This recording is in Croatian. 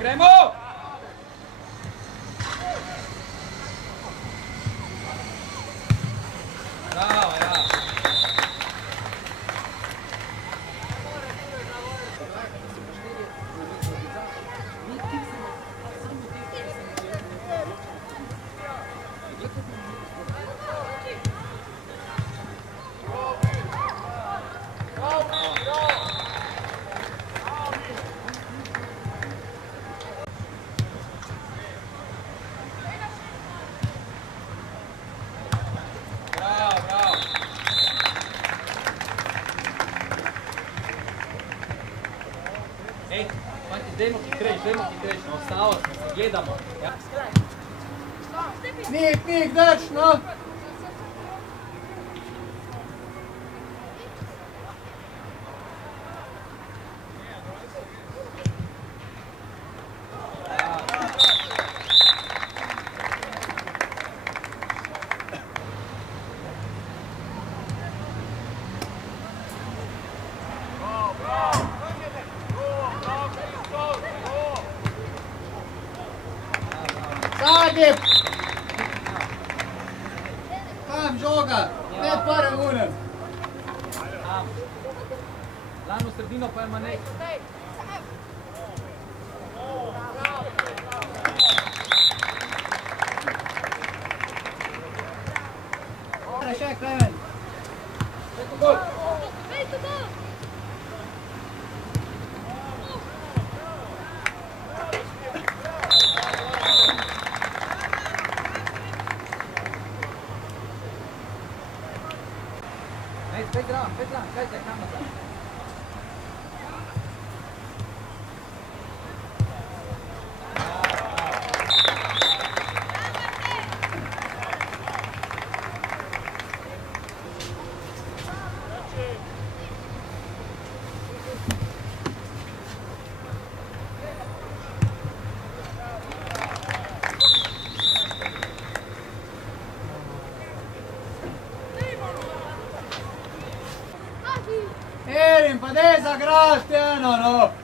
Gremo! Bravo, ja. Ej, fajte, dajmo hitrejš, no, ostalo smo se, gledamo. Ja. Nik, drž, no! Zadnji! Tam žoga, ne prvem unem. Lano sredino pa ima nek. Še Klemen. Petra, kaj se kam nazaj? Erin, pa dej zagrati eno, no!